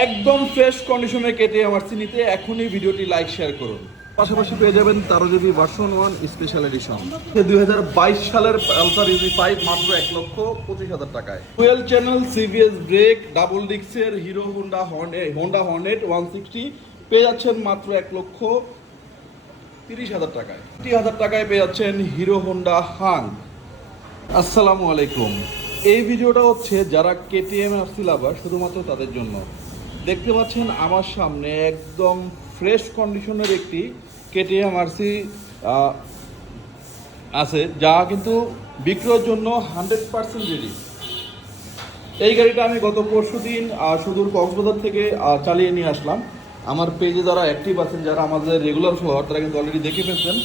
একদম ফ্রেশ কন্ডিশনে কেটে আমার চিনিতে এখনই ভিডিওটি লাইক শেয়ার করুন। পাশাপাশি পেয়ে যাবেন তারও যদি ভার্সন ওয়ান স্পেশাল এডিশন দুই হাজার বাইশ সালের পালসার ইউজি ফাইভ মাত্র এক লক্ষ পঁচিশ হাজার টাকায়। Twelve channel CBS brake double ডিক্সের Hero Honda হর্নে হোন্ডা হর্নেট ওয়ান সিক্সটি পেয়ে যাচ্ছেন মাত্র এক লক্ষ তিরিশ হাজার টাকায়। তিরিশ হাজার টাকায় পেয়ে যাচ্ছেন হিরো হোন্ডা হাং আসসালামু আলাইকুম। এই ভিডিওটা হচ্ছে যারা কেটিএম আসছিল আবার শুধুমাত্র তাদের জন্য। দেখতে পাচ্ছেন আমার সামনে একদম ফ্রেশ কন্ডিশনের একটি কেটিএম আরসি আছে, যা কিন্তু বিক্রয়ের জন্য হান্ড্রেড পার্সেন্ট রেডি এই গাড়িটা আমি গত পরশু দিন সুদূর কক্সবাজার থেকে চালিয়ে নিয়ে আসলাম। আমার পেজে যারা অ্যাক্টিভ আছেন, যারা আমাদের রেগুলার ফলোয়ার তারা কিন্তু অলরেডি দেখে ফেলছেন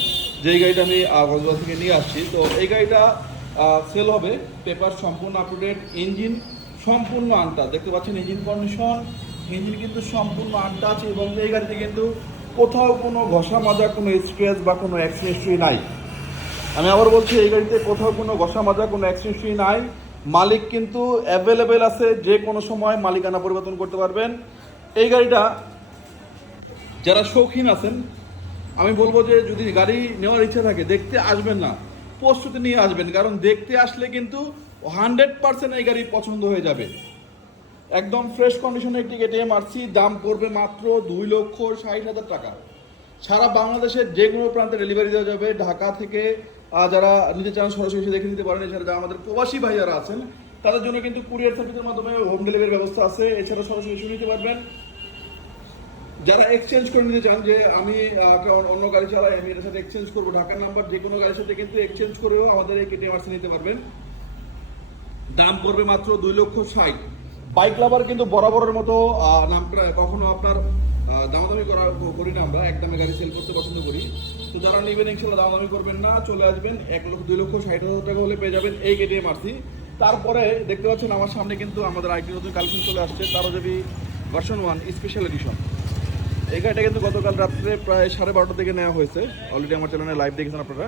যে এই গাড়িটা আমি কক্সবাজার থেকে নিয়ে আসছি। তো এই গাড়িটা সেল হবে পেপার সম্পূর্ণ আপ টু ডেট ইঞ্জিন সম্পূর্ণ আনটা দেখতে পাচ্ছেন ইঞ্জিন কন্ডিশন ইঞ্জিন কিন্তু সম্পূর্ণ আনটা আছে এবং এই গাড়িতে কিন্তু কোথাও কোনো ঘষা মাজা কোনো স্ক্র্যাচ বা কোনো অ্যাক্সিডেন্ট নাই। আমি আবার বলছি, এই গাড়িতে কোথাও কোনো ঘষা মাজা কোনো অ্যাক্সিডেন্ট নাই। মালিক কিন্তু অ্যাভেলেবেল আছে, যে কোনো সময় মালিকানা পরিবর্তন করতে পারবেন। এই গাড়িটা যারা শৌখিন আছেন, আমি বলব যে যদি গাড়ি নেওয়ার ইচ্ছা থাকে, দেখতে আসবেন না। প্রস্তুতি নিয়ে আসবেন, কারণ দেখতে আসলে কিন্তু হান্ড্রেড পার্সেন্ট এই গাড়ি পছন্দ হয়ে যাবে। একদম ফ্রেশ কন্ডিশনে একটি কেটিএম আরসি দাম পড়বে মাত্র দুই লক্ষ ষাট হাজার টাকা। সারা বাংলাদেশের যে কোনো প্রান্তে ডেলিভারি দেওয়া যাবে। ঢাকা থেকে যারা নিতে চান সরাসরি এসে দেখে নিতে পারেন, এছাড়া যারা আমাদের প্রবাসী ভাই যারা আছেন, তাদের জন্য কিন্তু কুরিয়ার সার্ভিসের মাধ্যমে হোম ডেলিভারির ব্যবস্থা আছে। এছাড়া সরাসরি এসে নিতে পারবেন। যারা এক্সচেঞ্জ করে নিতে চান যে আমি অন্য- গাড়ি চালাই আমি এটার সাথে এক্সচেঞ্জ করব, ঢাকার নাম্বার যে কোনো গাড়ির সাথে কিন্তু এক্সচেঞ্জ করেও আমাদের এই কেটিএম আরসি নিতে পারবেন। দাম পড়বে মাত্র দুই লক্ষ ষাট। বাইক লাভার কিন্তু বরাবরের মতো নাম কখনো আপনার দামাদামি করা করি না আমরা, একদমে গাড়ি সেল করতে পছন্দ করি। তো যারা নেবেন ইনশাল্লাহ দামাদামি করবেন না, চলে আসবেন, এক লক্ষ, দুই লক্ষ, ষাট হাজার টাকা হলে পেয়ে যাবেন এই কেটিএম আরসি তারপরে দেখতে পাচ্ছেন আমার সামনে কিন্তু আমাদের আরেকটি নতুন কালেকশন চলে আসছে তারও যদি ভার্সন ওয়ান স্পেশাল এডিশন এই গাড়িটা কিন্তু গতকাল রাত্রে প্রায় সাড়ে বারোটা থেকে নেওয়া হয়েছে। অলরেডি আমার চ্যানেলে লাইভ দেখেছেন আপনারা।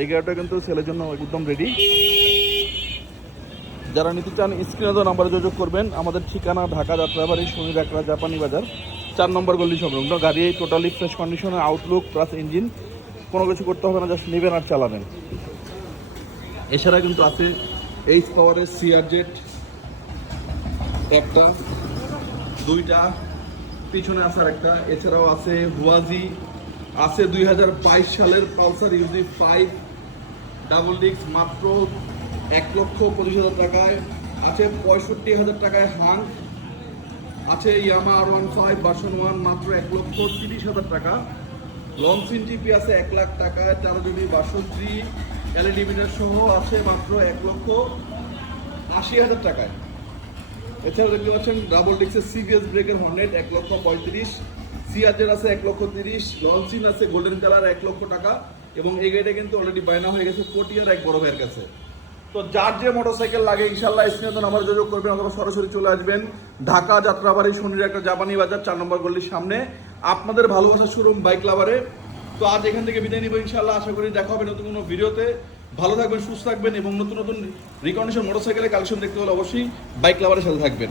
এই গাড়িটা কিন্তু সেলের জন্য একদম রেডি যারা নিতে চান, স্ক্রিনে দেওয়া নাম্বারে যোগাযোগ করবেন। আমাদের ঠিকানা ঢাকা যাত্রাবাড়ি শনি ডাকরা জাপানি বাজার। চার নম্বর গল্লি সংলগ্ন গাড়ি টোটালি ফ্রেশ কন্ডিশনে আউটলুক প্লাস ইঞ্জিন কোনো কিছু করতে হবে না জাস্ট নেবেন আর চালাবেন। এছাড়া কিন্তু আছে এইচ পাওয়ারের সিআর জেট একটা, দুইটা। পিছনে আছে একটা এছাড়াও আছে হুয়াজি আছে দুই হাজার বাইশ সালের পালসার ইউজি ফাইভ ডাবল ডিক্স মাত্র এক লক্ষ পঁচিশ হাজার টাকায়, আছে পঁয়ষট্টি হাজার টাকায় হাং, আছে Yamaha R one five version one, মাত্র এক লক্ষ তিরিশ হাজার টাকা। লং সিন টিপি আছে এক লাখ টাকায়, তেরো জিবি থ্রি এলইডি মিটার সহ আছে মাত্র এক লক্ষ আশি হাজার টাকায়। এছাড়া দেখতে পাচ্ছেন ডাবল ডিক্সের সিবিএস ব্রেকের হর্নেট এক লক্ষ পঁয়ত্রিশ সিআরজের আছে এক লক্ষ তিরিশ লঞ্চিন আছে গোল্ডেন কালার এক লক্ষ টাকা, এবং এই গাড়িটা কিন্তু অলরেডি বায়না হয়ে গেছে কোটিয়ার এক বড় ভাইয়ের কাছে। তো যার যে মোটরসাইকেল লাগে ইনশাল্লাহ তো নাম্বার যোগাযোগ করবেন, অথবা সরাসরি চলে আসবেন। ঢাকা যাত্রাবাড়ি শনির একটা জাপানি বাজার, চার নম্বর গল্লির সামনে। আপনাদের ভালোবাসা শোরুম বাইক লাভারে তো আজ এখান থেকে বিদায় নিব ইনশাল্লাহ আশা করি দেখা হবে নতুন কোনো ভিডিওতে। ভালো থাকবেন, সুস্থ থাকবেন, এবং নতুন নতুন রিকন্ডিশন মোটরসাইকেলের কালেকশন দেখতে হলে অবশ্যই বাইক লাভারের সাথে থাকবেন।